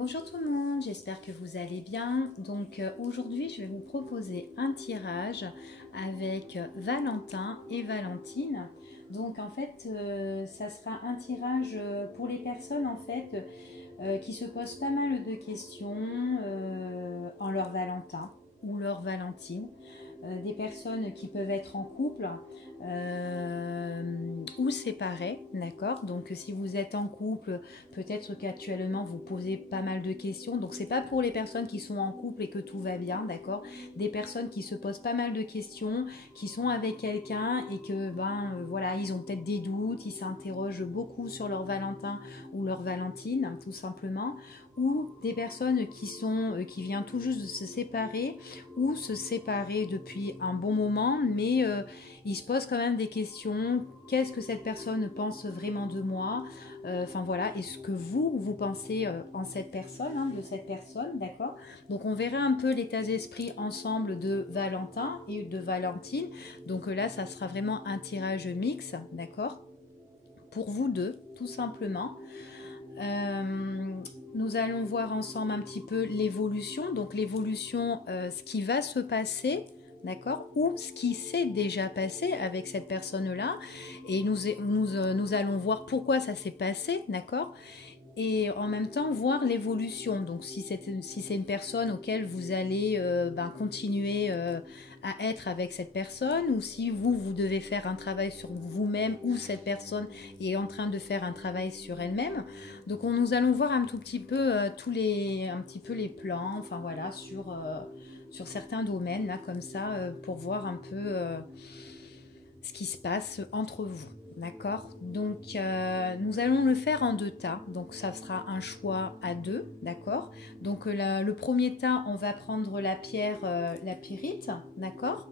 Bonjour tout le monde, j'espère que vous allez bien. Donc aujourd'hui je vais vous proposer un tirage avec Valentin et Valentine. Donc en fait ça sera un tirage pour les personnes en fait qui se posent pas mal de questions en leur Valentin ou leur Valentine. Des personnes qui peuvent être en couple ou séparées, d'accord. Donc si vous êtes en couple, peut-être qu'actuellement vous posez pas mal de questions. Donc c'est pas pour les personnes qui sont en couple et que tout va bien, d'accord. Des personnes qui se posent pas mal de questions, qui sont avec quelqu'un et que voilà, ils ont peut-être des doutes, ils s'interrogent beaucoup sur leur Valentin ou leur Valentine, tout simplement. Ou des personnes qui viennent tout juste de se séparer ou se séparer depuis un bon moment, mais ils se posent quand même des questions. Qu'est-ce que cette personne pense vraiment de moi? Enfin voilà, est-ce que vous pensez en cette personne, hein, de cette personne, d'accord? Donc on verra un peu l'état d'esprit ensemble de Valentin et de Valentine. Donc là, ça sera vraiment un tirage mix, d'accord? Pour vous deux, tout simplement. Nous allons voir ensemble un petit peu l'évolution, donc l'évolution, ce qui va se passer, d'accord, ou ce qui s'est déjà passé avec cette personne-là, et nous allons voir pourquoi ça s'est passé, d'accord, et en même temps voir l'évolution. Donc si c'est une personne auquel vous allez continuer à être avec cette personne, ou si vous devez faire un travail sur vous-même, ou cette personne est en train de faire un travail sur elle-même. Donc nous allons voir un tout petit peu un petit peu les plans, enfin voilà, sur certains domaines là comme ça, pour voir un peu ce qui se passe entre vous. D'accord. Donc nous allons le faire en deux tas. Donc ça sera un choix à deux. D'accord. Donc le premier tas, on va prendre la pierre, la pyrite. D'accord.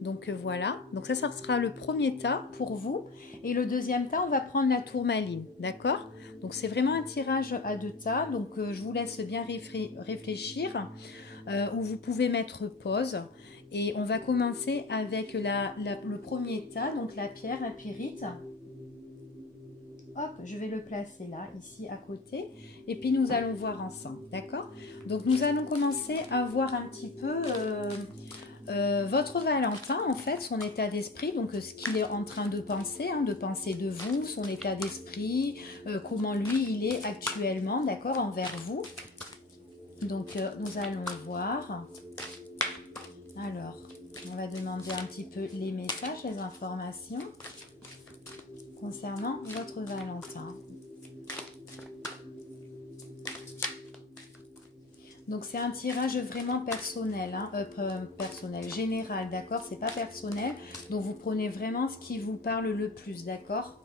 Donc voilà. Donc ça sera le premier tas pour vous. Et le deuxième tas, on va prendre la tourmaline. D'accord. Donc c'est vraiment un tirage à deux tas. Donc je vous laisse bien réfléchir. Où vous pouvez mettre pause. Et on va commencer avec le premier tas, donc la pierre, la pyrite. Hop, je vais le placer là, ici à côté. Et puis nous allons voir ensemble, d'accord? Donc nous allons commencer à voir un petit peu votre Valentin, en fait, son état d'esprit, donc ce qu'il est en train de penser, hein, de penser de vous, son état d'esprit, comment lui il est actuellement, d'accord, envers vous. Donc nous allons voir. Alors, on va demander un petit peu les messages, les informations concernant votre Valentin. Donc c'est un tirage vraiment personnel, hein, personnel, général, d'accord? C'est pas personnel, donc vous prenez vraiment ce qui vous parle le plus, d'accord?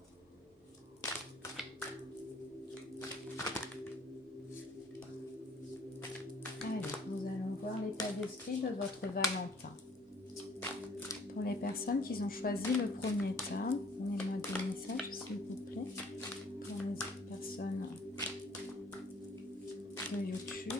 Allez, nous allons voir l'état d'esprit de votre Valentin. Pour les personnes qui ont choisi le premier tas, donnez-moi des messages s'il vous plaît. Pour les personnes de YouTube.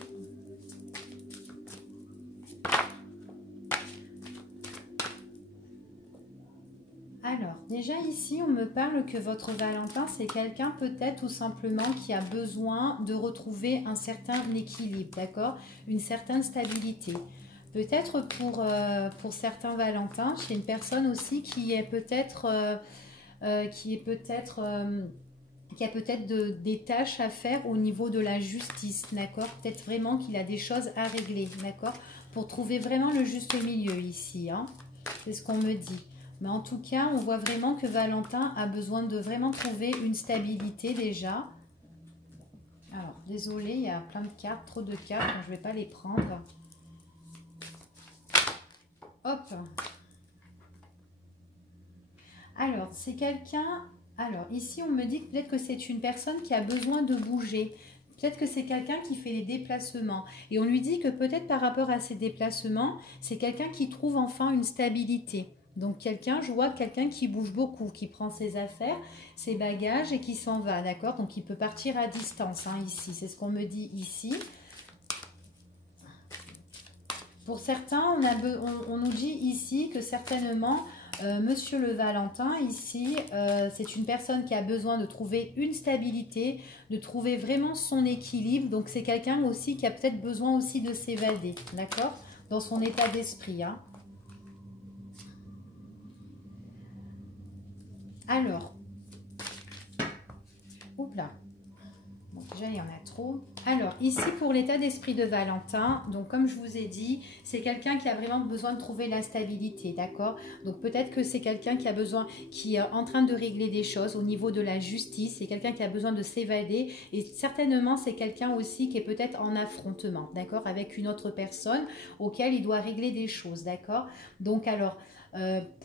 Alors, déjà ici, on me parle que votre Valentin, c'est quelqu'un peut-être tout simplement qui a besoin de retrouver un certain équilibre, d'accord? Une certaine stabilité. Peut-être pour certains Valentins, chez une personne aussi qui a peut-être des tâches à faire au niveau de la justice, d'accord? Peut-être vraiment qu'il a des choses à régler, d'accord? Pour trouver vraiment le juste milieu ici, hein? C'est ce qu'on me dit. Mais en tout cas, on voit vraiment que Valentin a besoin de vraiment trouver une stabilité déjà. Alors, désolée, il y a plein de cartes, trop de cartes, donc je ne vais pas les prendre. Hop. Alors, c'est quelqu'un... Alors, ici, on me dit peut-être que c'est une personne qui a besoin de bouger. Peut-être que c'est quelqu'un qui fait des déplacements. Et on lui dit que peut-être par rapport à ces déplacements, c'est quelqu'un qui trouve enfin une stabilité. Donc, je vois quelqu'un qui bouge beaucoup, qui prend ses affaires, ses bagages et qui s'en va, d'accord? Donc, il peut partir à distance, hein, ici. C'est ce qu'on me dit ici. Pour certains, on nous dit ici que certainement, Monsieur le Valentin, ici, c'est une personne qui a besoin de trouver une stabilité, de trouver vraiment son équilibre. Donc, c'est quelqu'un aussi qui a peut-être besoin aussi de s'évader, d'accord? Dans son état d'esprit, hein. Alors, oups là. Bon, déjà, il y en a trop. Alors, ici, pour l'état d'esprit de Valentin, donc comme je vous ai dit, c'est quelqu'un qui a vraiment besoin de trouver la stabilité, d'accord? Donc, peut-être que c'est quelqu'un qui a besoin, qui est en train de régler des choses au niveau de la justice. C'est quelqu'un qui a besoin de s'évader. Et certainement, c'est quelqu'un aussi qui est peut-être en affrontement, d'accord? Avec une autre personne auquel il doit régler des choses, d'accord? Donc, alors...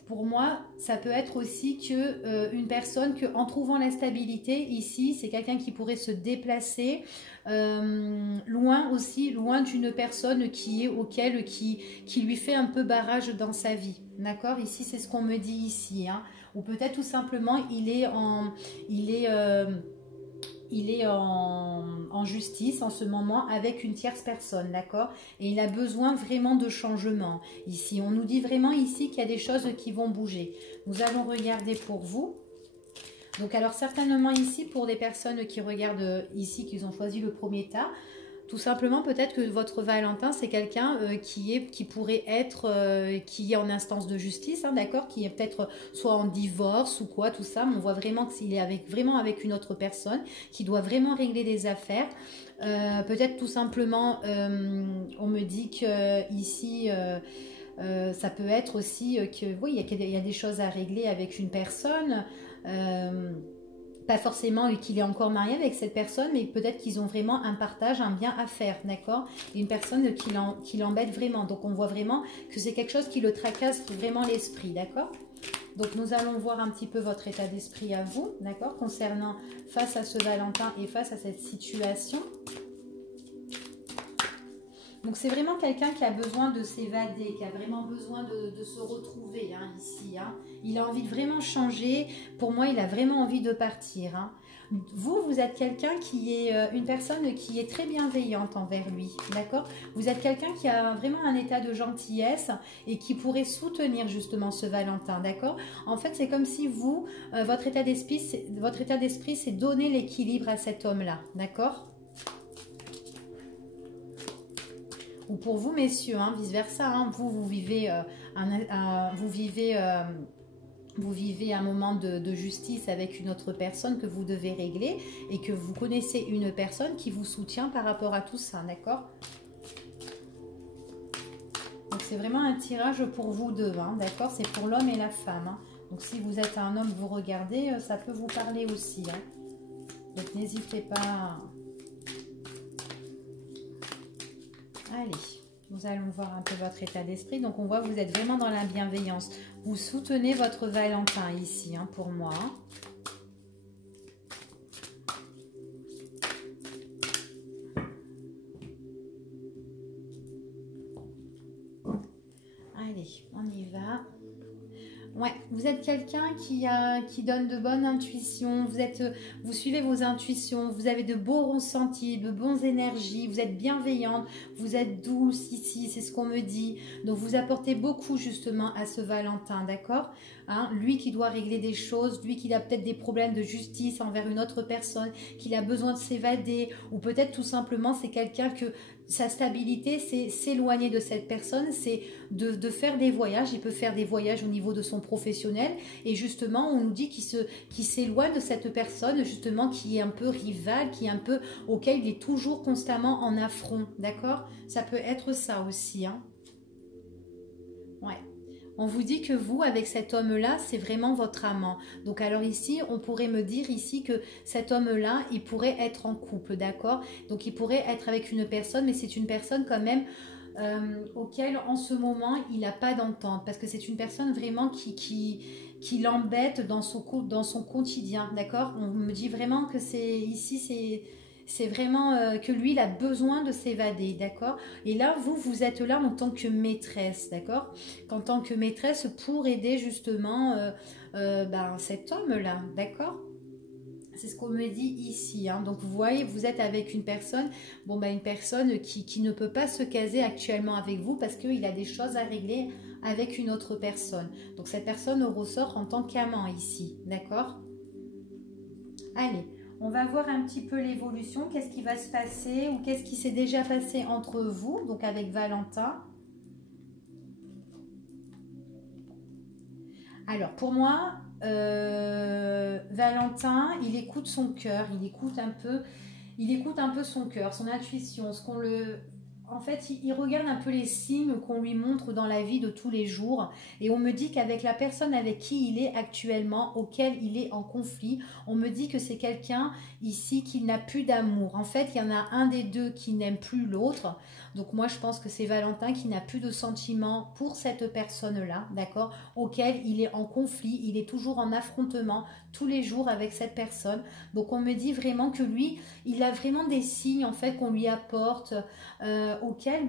pour moi, ça peut être aussi que une personne que, en trouvant la stabilité ici, c'est quelqu'un qui pourrait se déplacer loin aussi, loin d'une personne qui est qui lui fait un peu barrage dans sa vie. D'accord? Ici, c'est ce qu'on me dit ici, hein. Ou peut-être tout simplement, il est en justice en ce moment avec une tierce personne, d'accord? Et il a besoin vraiment de changement. Ici, on nous dit vraiment ici qu'il y a des choses qui vont bouger. Nous allons regarder pour vous. Donc, alors certainement ici, pour les personnes qui regardent ici, qui ont choisi le premier tas, tout simplement, peut-être que votre Valentin, c'est quelqu'un qui pourrait être, qui est en instance de justice, hein, d'accord, qui est peut-être soit en divorce ou quoi, tout ça, mais on voit vraiment qu'il est vraiment avec une autre personne, qui doit vraiment régler des affaires. Peut-être tout simplement, on me dit que ici... ça peut être aussi que, oui, il y a des choses à régler avec une personne, pas forcément qu'il est encore marié avec cette personne, mais peut-être qu'ils ont vraiment un partage, un bien à faire, d'accord? Une personne qui l'embête vraiment. Donc, on voit vraiment que c'est quelque chose qui le tracasse vraiment l'esprit, d'accord? Donc, nous allons voir un petit peu votre état d'esprit à vous, d'accord? Concernant face à ce Valentin et face à cette situation. Donc, c'est vraiment quelqu'un qui a besoin de s'évader, qui a vraiment besoin de se retrouver, hein, ici, hein. Il a envie de vraiment changer. Pour moi, il a vraiment envie de partir, hein. Vous êtes quelqu'un qui est une personne qui est très bienveillante envers lui, d'accord? Vous êtes quelqu'un qui a vraiment un état de gentillesse et qui pourrait soutenir justement ce Valentin, d'accord? En fait, c'est comme si vous, votre état d'esprit, c'est donner l'équilibre à cet homme-là, d'accord? Ou pour vous, messieurs, hein, vice-versa, hein, vous vivez, vous vivez un moment de justice avec une autre personne que vous devez régler et que vous connaissez une personne qui vous soutient par rapport à tout ça, d'accord? Donc, c'est vraiment un tirage pour vous deux, hein, d'accord? C'est pour l'homme et la femme, hein. Donc, si vous êtes un homme, vous regardez, ça peut vous parler aussi, hein. Donc, n'hésitez pas... Allez, nous allons voir un peu votre état d'esprit. Donc, on voit que vous êtes vraiment dans la bienveillance. Vous soutenez votre Valentin ici, hein, pour moi. Allez, on y va. Ouais, vous êtes quelqu'un qui donne de bonnes intuitions, vous suivez vos intuitions, vous avez de beaux ressentis, de bonnes énergies, vous êtes bienveillante, vous êtes douce ici, c'est ce qu'on me dit. Donc vous apportez beaucoup justement à ce Valentin, d'accord, hein, lui qui doit régler des choses, lui qui a peut-être des problèmes de justice envers une autre personne, qu'il a besoin de s'évader, ou peut-être tout simplement c'est quelqu'un que sa stabilité, c'est s'éloigner de cette personne, c'est de faire des voyages. Il peut faire des voyages au niveau de son professionnel. Et justement, on nous dit qu'il s'éloigne de cette personne, justement, qui est un peu rivale, qui est un peu auquel il est toujours constamment en affront. D'accord? Ça peut être ça aussi, hein. Ouais. On vous dit que vous, avec cet homme-là, c'est vraiment votre amant. Donc alors ici, on pourrait me dire ici que cet homme-là, il pourrait être en couple, d'accord? Donc il pourrait être avec une personne, mais c'est une personne quand même auquel en ce moment, il n'a pas d'entente. Parce que c'est une personne vraiment qui l'embête dans son quotidien, d'accord? On me dit vraiment que c'est vraiment que lui, il a besoin de s'évader, d'accord? Et là, vous êtes là en tant que maîtresse, d'accord? En tant que maîtresse pour aider justement cet homme-là, d'accord? C'est ce qu'on me dit ici. Hein. Donc, vous voyez, vous êtes avec une personne, bon, bah, une personne qui ne peut pas se caser actuellement avec vous parce qu'il a des choses à régler avec une autre personne. Donc, cette personne ressort en tant qu'amant ici. D'accord? Allez, on va voir un petit peu l'évolution. Qu'est-ce qui va se passer ou qu'est-ce qui s'est déjà passé entre vous, donc avec Valentin. Alors, pour moi, Valentin, il écoute son cœur, il écoute un peu son cœur, son intuition, ce qu'on le... En fait, il regarde un peu les signes qu'on lui montre dans la vie de tous les jours. Et on me dit qu'avec la personne avec qui il est actuellement, auquel il est en conflit, on me dit que c'est quelqu'un ici qui n'a plus d'amour. En fait, il y en a un des deux qui n'aime plus l'autre. Donc moi, je pense que c'est Valentin qui n'a plus de sentiments pour cette personne-là, d'accord, auquel il est en conflit, il est toujours en affrontement tous les jours avec cette personne. Donc on me dit vraiment que lui, il a vraiment des signes en fait qu'on lui apporte, auquel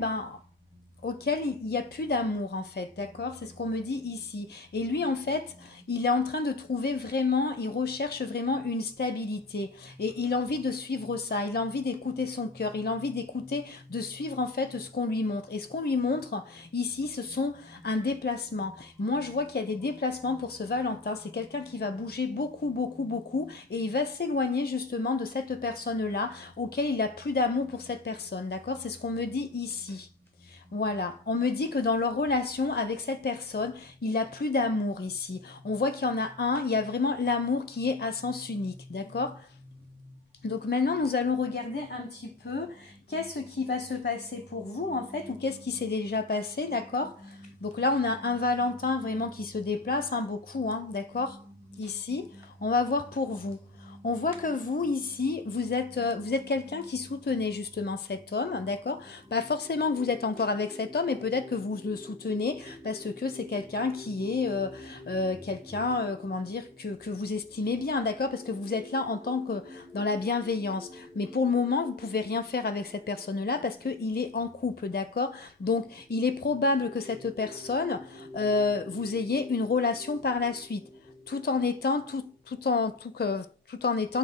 il n'y a plus d'amour en fait, d'accord? C'est ce qu'on me dit ici. Et lui en fait, il est en train de trouver vraiment, il recherche vraiment une stabilité. Et il a envie de suivre ça, il a envie d'écouter son cœur, il a envie d'écouter, de suivre en fait ce qu'on lui montre. Et ce qu'on lui montre ici, ce sont un déplacement. Moi, je vois qu'il y a des déplacements pour ce Valentin. C'est quelqu'un qui va bouger beaucoup, beaucoup, beaucoup. Et il va s'éloigner justement de cette personne-là, auquel il n'a plus d'amour pour cette personne, d'accord? C'est ce qu'on me dit ici. Voilà, on me dit que dans leur relation avec cette personne, il n'a plus d'amour ici. On voit qu'il y en a un, il y a vraiment l'amour qui est à sens unique, d'accord? Donc maintenant, nous allons regarder un petit peu qu'est-ce qui va se passer pour vous en fait, ou qu'est-ce qui s'est déjà passé, d'accord? Donc là, on a un Valentin vraiment qui se déplace, hein, beaucoup, hein, d'accord? Ici, on va voir pour vous. On voit que vous, ici, vous êtes quelqu'un qui soutenait justement cet homme, d'accord? Pas forcément que vous êtes encore avec cet homme, mais peut-être que vous le soutenez parce que c'est quelqu'un qui est comment dire, que vous estimez bien, d'accord? Parce que vous êtes là en tant que dans la bienveillance. Mais pour le moment, vous pouvez rien faire avec cette personne-là parce qu'il est en couple, d'accord? Donc, il est probable que cette personne, vous ayez une relation par la suite, tout en étant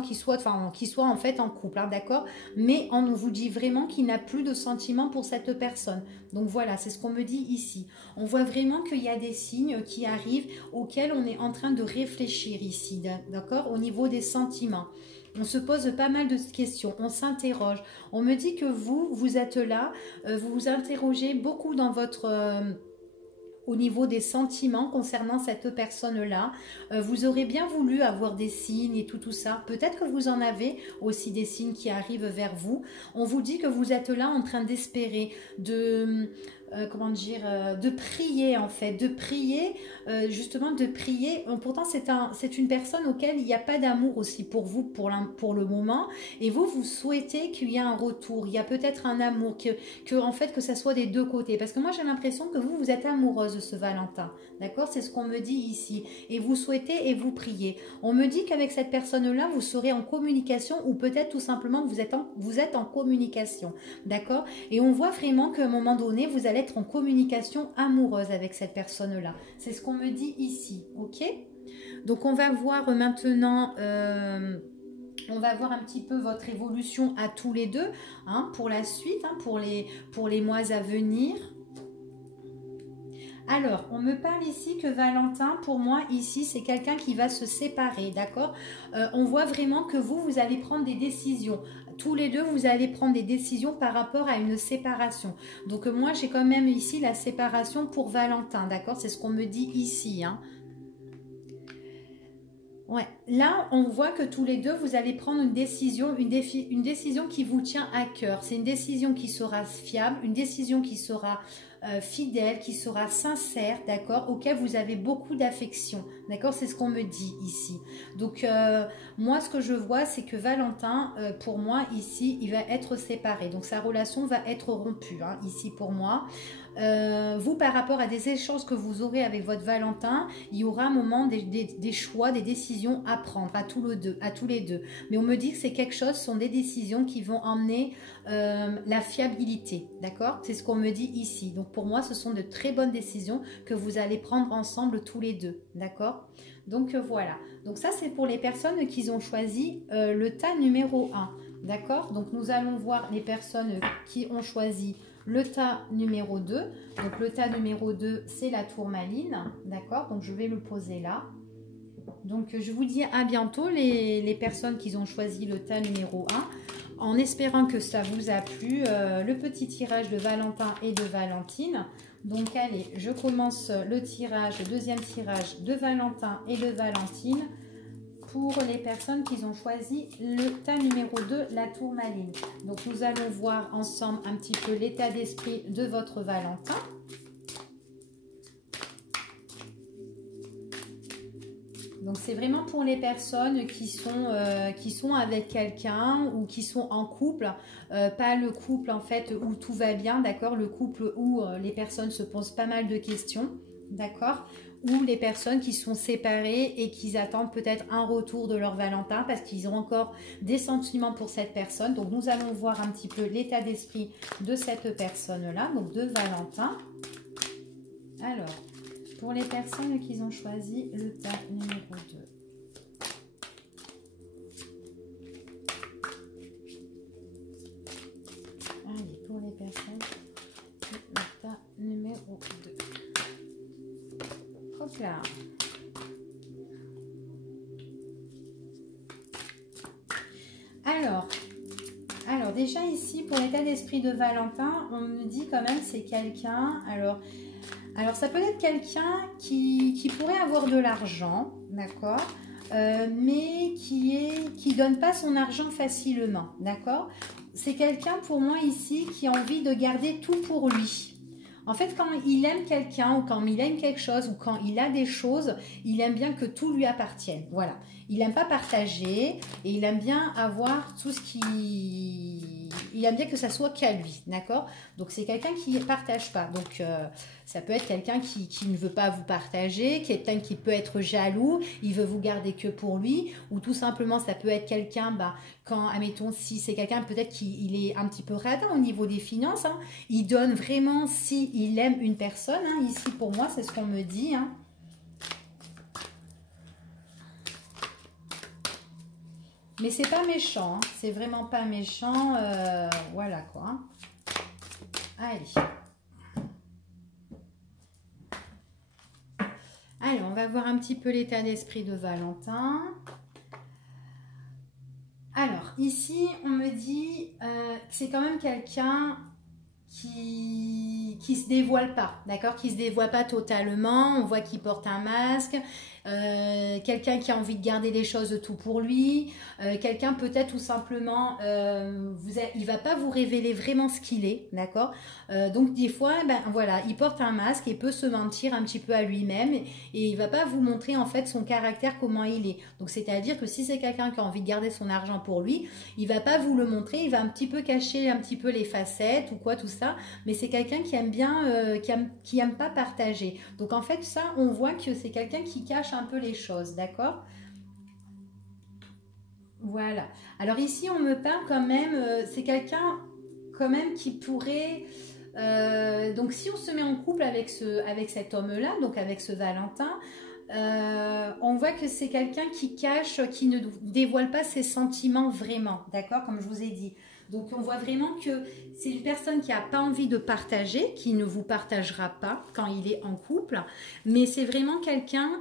qu'il soit en fait en couple, hein, d'accord? Mais on vous dit vraiment qu'il n'a plus de sentiments pour cette personne. Donc voilà, c'est ce qu'on me dit ici. On voit vraiment qu'il y a des signes qui arrivent auxquels on est en train de réfléchir ici, d'accord? Au niveau des sentiments. On se pose pas mal de questions, on s'interroge. On me dit que vous êtes là, vous vous interrogez beaucoup dans votre... au niveau des sentiments concernant cette personne-là. Vous aurez bien voulu avoir des signes et tout ça. Peut-être que vous en avez aussi des signes qui arrivent vers vous. On vous dit que vous êtes là en train d'espérer, de prier en fait, justement de prier. Pourtant c'est une personne auquel il n'y a pas d'amour aussi pour vous pour le moment, et vous souhaitez qu'il y ait un retour, il y a peut-être un amour, en fait que ça soit des deux côtés, parce que moi j'ai l'impression que vous êtes amoureuse de ce Valentin, d'accord? C'est ce qu'on me dit ici, et vous souhaitez et vous priez. On me dit qu'avec cette personne-là vous serez en communication, ou peut-être tout simplement que vous êtes en communication, d'accord? Et on voit vraiment qu'à un moment donné vous allez être en communication amoureuse avec cette personne-là. C'est ce qu'on me dit ici, ok? Donc on va voir maintenant, on va voir un petit peu votre évolution à tous les deux, hein, pour la suite, hein, pour les mois à venir. Alors, on me parle ici que Valentin, pour moi, ici, c'est quelqu'un qui va se séparer, d'accord? On voit vraiment que vous allez prendre des décisions. Tous les deux, vous allez prendre des décisions par rapport à une séparation. Donc, moi, j'ai quand même ici la séparation pour Valentin, d'accord? C'est ce qu'on me dit ici, hein. Ouais, là, on voit que tous les deux, vous allez prendre une décision qui vous tient à cœur. C'est une décision qui sera fiable, une décision qui sera fidèle, qui sera sincère, d'accord, auquel vous avez beaucoup d'affection, d'accord, c'est ce qu'on me dit ici. Donc, moi, ce que je vois, c'est que Valentin, pour moi, ici, il va être séparé. Donc, sa relation va être rompue, hein, ici, pour moi. Vous, par rapport à des échanges que vous aurez avec votre Valentin, il y aura un moment des choix, des décisions à prendre à tous les deux. Mais on me dit que c'est quelque chose, ce sont des décisions qui vont emmener la fiabilité, d'accord? C'est ce qu'on me dit ici. Donc pour moi, ce sont de très bonnes décisions que vous allez prendre ensemble tous les deux, d'accord? Donc voilà. Donc ça, c'est pour les personnes qui ont choisi le tas numéro 1, d'accord? Donc nous allons voir les personnes qui ont choisi le tas numéro 2. Donc le tas numéro 2, c'est la tourmaline, d'accord? Donc je vais le poser là. Donc je vous dis à bientôt les personnes qui ont choisi le tas numéro 1, en espérant que ça vous a plu, le petit tirage de Valentin et de Valentine. Donc allez, je commence le tirage, le deuxième tirage de Valentin et de Valentine pour les personnes qui ont choisi le tas numéro 2, la tourmaline. Donc nous allons voir ensemble un petit peu l'état d'esprit de votre Valentin. Donc c'est vraiment pour les personnes qui sont avec quelqu'un ou qui sont en couple, pas le couple en fait où tout va bien, d'accord, le couple où les personnes se posent pas mal de questions, d'accord, ou les personnes qui sont séparées et qui attendent peut-être un retour de leur Valentin parce qu'ils ont encore des sentiments pour cette personne. Donc nous allons voir un petit peu l'état d'esprit de cette personne-là, donc de Valentin. Alors, pour les personnes qui ont choisi le tas numéro 2. Allez, pour les personnes, le tas numéro 2. Hop là. Alors déjà ici, pour l'état d'esprit de Valentin, on me dit quand même c'est quelqu'un... Alors, ça peut être quelqu'un qui pourrait avoir de l'argent, d'accord, mais qui donne pas son argent facilement, d'accord. C'est quelqu'un pour moi ici qui a envie de garder tout pour lui. En fait, quand il aime quelqu'un ou quand il aime quelque chose ou quand il a des choses, il aime bien que tout lui appartienne. Voilà. Il n'aime pas partager et il aime bien avoir tout ce qui... Il aime bien que ça soit qu'à lui, d'accord? Donc, c'est quelqu'un qui ne partage pas. Donc, ça peut être quelqu'un qui ne veut pas vous partager, quelqu'un qui peut être jaloux, il veut vous garder que pour lui, ou tout simplement, ça peut être quelqu'un, quand, admettons, si c'est quelqu'un peut-être qu'il est un petit peu radin au niveau des finances, hein, il donne vraiment s'il aime une personne, hein, ici pour moi, c'est ce qu'on me dit, hein. Mais c'est pas méchant, hein. C'est vraiment pas méchant, voilà quoi. Allez. Allez, on va voir un petit peu l'état d'esprit de Valentin. Alors, ici, on me dit que c'est quand même quelqu'un qui se dévoile pas, d'accord, qui se dévoile pas totalement. On voit qu'il porte un masque. Quelqu'un qui a envie de garder les choses tout pour lui, quelqu'un peut-être tout simplement, il va pas vous révéler vraiment ce qu'il est, d'accord, donc des fois, voilà, il porte un masque et peut se mentir un petit peu à lui-même et il va pas vous montrer en fait son caractère, comment il est. Donc c'est-à-dire que si c'est quelqu'un qui a envie de garder son argent pour lui, il va pas vous le montrer, il va un petit peu cacher un petit peu les facettes ou quoi, tout ça, mais c'est quelqu'un qui aime bien, qui aime pas partager. Donc en fait ça, on voit que c'est quelqu'un qui cache un peu les choses, d'accord? Voilà. Alors ici, on me parle quand même, c'est quelqu'un quand même qui pourrait... donc si on se met en couple avec cet homme-là, donc avec ce Valentin, on voit que c'est quelqu'un qui cache, qui ne dévoile pas ses sentiments vraiment, d'accord? Comme je vous ai dit. Donc on voit vraiment que c'est une personne qui n'a pas envie de partager, qui ne vous partagera pas quand il est en couple, mais c'est vraiment quelqu'un...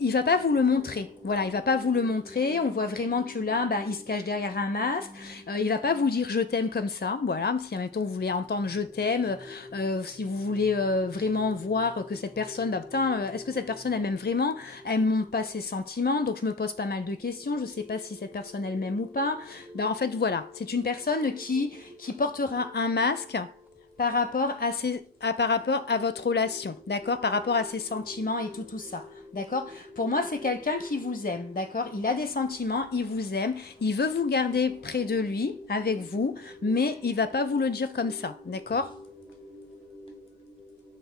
il va pas vous le montrer, voilà, il va pas vous le montrer. On voit vraiment que là, il se cache derrière un masque. Il va pas vous dire je t'aime comme ça, voilà. Si admettons vous voulez entendre je t'aime, si vous voulez vraiment voir que cette personne, est-ce que cette personne elle m'aime vraiment, elle ne montre pas ses sentiments, donc je me pose pas mal de questions. Je sais pas si cette personne elle m'aime ou pas. En fait voilà, c'est une personne qui portera un masque par rapport à votre relation, d'accord, par rapport à ses sentiments et tout ça. D'accord? Pour moi, c'est quelqu'un qui vous aime, d'accord? Il a des sentiments, il vous aime, il veut vous garder près de lui, avec vous, mais il va pas vous le dire comme ça, d'accord?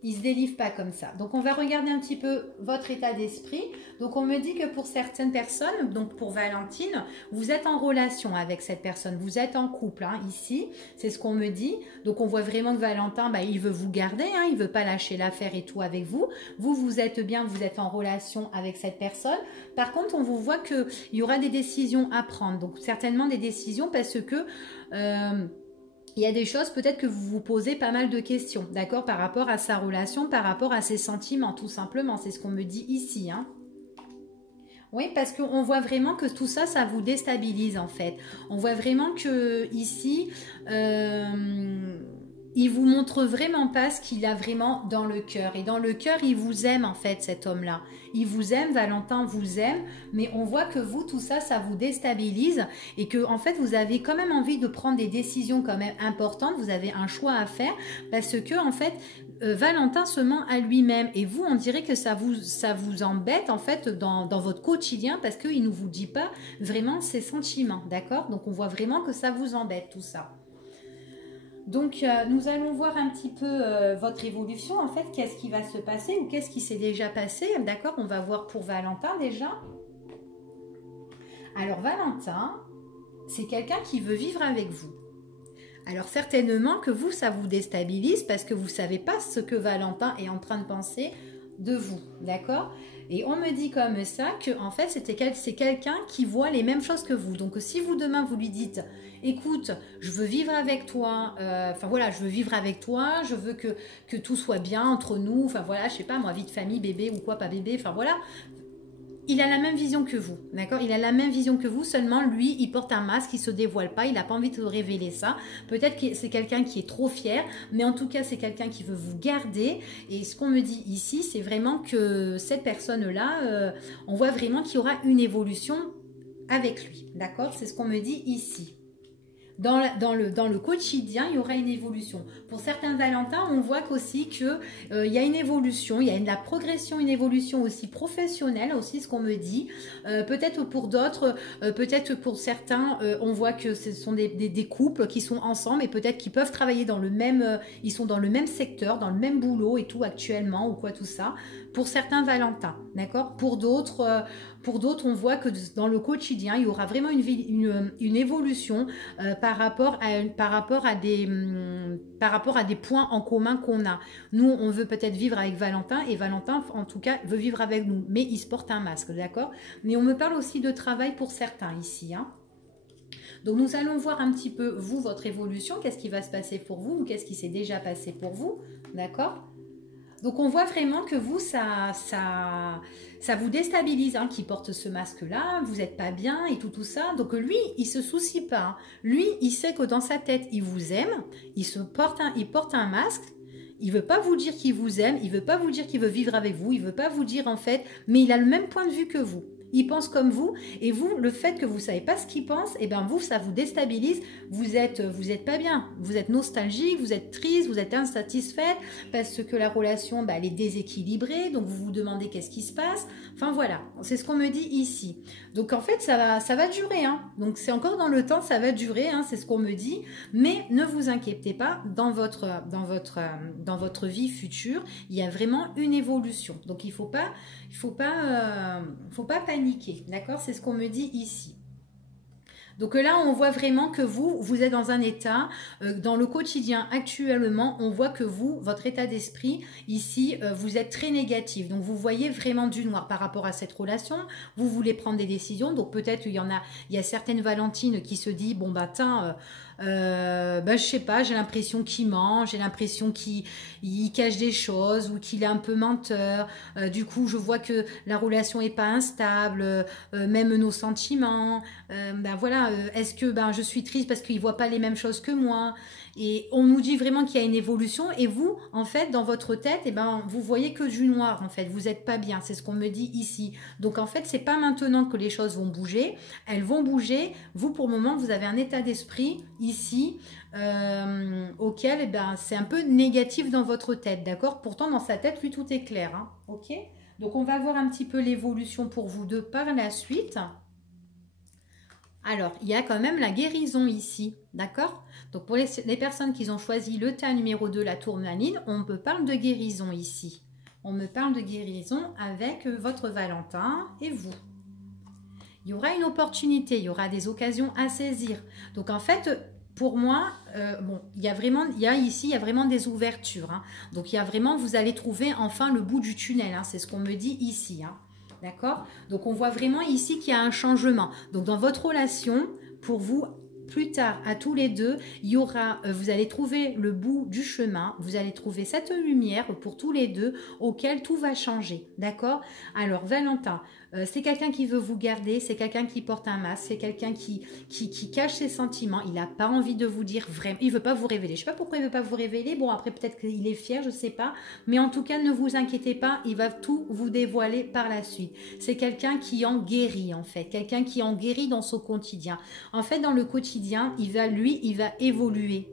Il se délivre pas comme ça. Donc on va regarder un petit peu votre état d'esprit. Donc on me dit que pour certaines personnes, donc pour Valentine, vous êtes en relation avec cette personne, vous êtes en couple hein, ici, c'est ce qu'on me dit. Donc on voit vraiment que Valentin, bah, il veut vous garder, hein, il veut pas lâcher l'affaire et tout avec vous. Vous êtes bien, vous êtes en relation avec cette personne. Par contre, on vous voit qu'il y aura des décisions à prendre. Donc certainement des décisions parce que il y a des choses peut-être que vous vous posez pas mal de questions, d'accord, par rapport à sa relation, par rapport à ses sentiments, tout simplement. C'est ce qu'on me dit ici, hein. Oui, parce qu'on voit vraiment que tout ça, ça vous déstabilise en fait. On voit vraiment que ici, il vous montre vraiment pas ce qu'il a vraiment dans le cœur. Et dans le cœur, il vous aime en fait, cet homme-là. Il vous aime, Valentin vous aime, mais on voit que vous, tout ça, ça vous déstabilise et que en fait, vous avez quand même envie de prendre des décisions quand même importantes. Vous avez un choix à faire parce que en fait, Valentin se ment à lui-même et vous, on dirait que ça vous embête en fait dans votre quotidien parce qu'il ne vous dit pas vraiment ses sentiments, d'accord? Donc on voit vraiment que ça vous embête tout ça. Donc, nous allons voir un petit peu votre évolution. En fait, qu'est-ce qui va se passer ou qu'est-ce qui s'est déjà passé. D'accord, on va voir pour Valentin déjà. Alors, Valentin, c'est quelqu'un qui veut vivre avec vous. Alors, certainement que vous, ça vous déstabilise parce que vous ne savez pas ce que Valentin est en train de penser de vous. D'accord? Et on me dit comme ça que en fait, c'est quelqu'un qui voit les mêmes choses que vous. Donc, si vous demain, vous lui dites... Écoute, je veux vivre avec toi, enfin voilà, je veux vivre avec toi, je veux que tout soit bien entre nous, enfin voilà, je sais pas moi, vie de famille, bébé ou quoi, pas bébé, enfin voilà. Il a la même vision que vous, d'accord? Il a la même vision que vous, seulement lui, il porte un masque, il se dévoile pas, il n'a pas envie de révéler ça. Peut-être que c'est quelqu'un qui est trop fier, mais en tout cas, c'est quelqu'un qui veut vous garder. Et ce qu'on me dit ici, c'est vraiment que cette personne-là, on voit vraiment qu'il y aura une évolution avec lui, d'accord? C'est ce qu'on me dit ici. Dans le quotidien, il y aura une évolution. Pour certains Valentins, on voit qu'aussi qu'il y a une évolution, il y a de la progression, une évolution aussi professionnelle, aussi ce qu'on me dit. Peut-être pour d'autres, peut-être pour certains, on voit que ce sont des couples qui sont ensemble et peut-être qu'ils peuvent travailler dans le même, ils sont dans le même secteur, dans le même boulot et tout actuellement ou quoi tout ça. Pour certains Valentins, d'accord? Pour d'autres, on voit que dans le quotidien, il y aura vraiment une évolution par rapport à des points en commun qu'on a. Nous, on veut peut-être vivre avec Valentin et Valentin, en tout cas, veut vivre avec nous, mais il se porte un masque, d'accord? Mais on me parle aussi de travail pour certains ici, hein. Donc nous allons voir un petit peu, vous, votre évolution, qu'est-ce qui va se passer pour vous ou qu'est-ce qui s'est déjà passé pour vous, d'accord? Donc on voit vraiment que vous, ça vous déstabilise, hein, qui porte ce masque-là, vous n'êtes pas bien et tout ça. Donc lui, il se soucie pas, hein. Lui, il sait que dans sa tête, il vous aime, il porte un masque, il veut pas vous dire qu'il vous aime, il veut pas vous dire qu'il veut vivre avec vous, il veut pas vous dire en fait, mais il a le même point de vue que vous. Il pense comme vous et vous, le fait que vous savez pas ce qu'il pense, et ben vous, ça vous déstabilise. Vous êtes pas bien. Vous êtes nostalgique, vous êtes triste, vous êtes insatisfaite parce que la relation, elle est déséquilibrée. Donc vous vous demandez qu'est-ce qui se passe. Enfin voilà, c'est ce qu'on me dit ici. Donc en fait, ça va durer, hein. Donc c'est encore dans le temps, ça va durer, hein, c'est ce qu'on me dit. Mais ne vous inquiétez pas, dans votre vie future, il y a vraiment une évolution. Donc il faut pas paniquer, d'accord? C'est ce qu'on me dit ici. Donc là, on voit vraiment que vous êtes dans un état, dans le quotidien actuellement, on voit que votre état d'esprit, ici, vous êtes très négatif. Donc vous voyez vraiment du noir par rapport à cette relation, vous voulez prendre des décisions, donc peut-être il y a certaines Valentines qui se disent, bon bah tiens, je sais pas, j'ai l'impression qu'il ment, j'ai l'impression qu'il cache des choses ou qu'il est un peu menteur. Du coup, je vois que la relation est pas instable, même nos sentiments. Voilà, est-ce que je suis triste parce qu'il voit pas les mêmes choses que moi? Et on nous dit vraiment qu'il y a une évolution et vous, en fait, dans votre tête, vous voyez que du noir, en fait. Vous n'êtes pas bien, c'est ce qu'on me dit ici. Donc, en fait, c'est pas maintenant que les choses vont bouger. Elles vont bouger. Vous, pour le moment, vous avez un état d'esprit ici auquel, c'est un peu négatif dans votre tête, d'accord? Pourtant, dans sa tête, lui, tout est clair, hein, ok? Donc, on va voir un petit peu l'évolution pour vous deux par la suite. Alors, il y a quand même la guérison ici, d'accord? Donc, pour les personnes qui ont choisi le tas numéro 2, la tourmaline, on me parle de guérison ici. On me parle de guérison avec votre Valentin et vous. Il y aura une opportunité, il y aura des occasions à saisir. Donc, en fait, pour moi, bon, il y a vraiment des ouvertures. Hein. Donc, il y a vraiment, vous allez trouver enfin le bout du tunnel. Hein. C'est ce qu'on me dit ici. Hein. D'accord? Donc, on voit vraiment ici qu'il y a un changement. Donc, dans votre relation, pour vous, plus tard, à tous les deux, il y aura, vous allez trouver le bout du chemin, vous allez trouver cette lumière pour tous les deux auquel tout va changer. D'accord? Alors, Valentin, c'est quelqu'un qui veut vous garder, c'est quelqu'un qui porte un masque, c'est quelqu'un qui cache ses sentiments, il n'a pas envie de vous dire vraiment, il ne veut pas vous révéler. Je ne sais pas pourquoi il ne veut pas vous révéler, bon après peut-être qu'il est fier, je ne sais pas, mais en tout cas ne vous inquiétez pas, il va tout vous dévoiler par la suite. C'est quelqu'un qui en guérit en fait, quelqu'un qui en guérit dans son quotidien. En fait dans le quotidien, il va évoluer.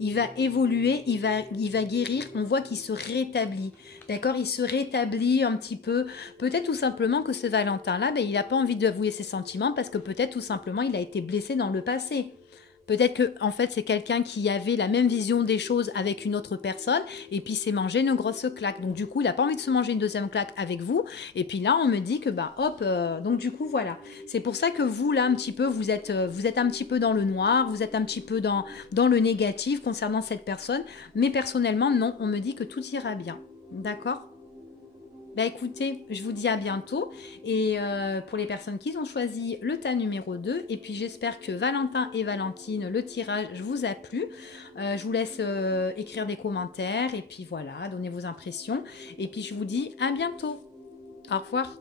Il va évoluer, il va guérir, on voit qu'il se rétablit. D'accord? Il se rétablit un petit peu. Peut-être tout simplement que ce Valentin-là, ben, il n'a pas envie d'avouer ses sentiments parce que peut-être tout simplement il a été blessé dans le passé. Peut-être que en fait c'est quelqu'un qui avait la même vision des choses avec une autre personne et puis s'est mangé une grosse claque. Donc du coup il n'a pas envie de se manger une deuxième claque avec vous. Et puis là on me dit que bah hop, donc du coup voilà. C'est pour ça que vous là un petit peu vous êtes un petit peu dans le noir, vous êtes un petit peu dans le négatif concernant cette personne. Mais personnellement non, on me dit que tout ira bien. D'accord? Bah écoutez, je vous dis à bientôt et pour les personnes qui ont choisi le tas numéro 2 et puis j'espère que Valentin et Valentine, le tirage vous a plu. Je vous laisse écrire des commentaires et puis voilà, donner vos impressions et puis je vous dis à bientôt. Au revoir.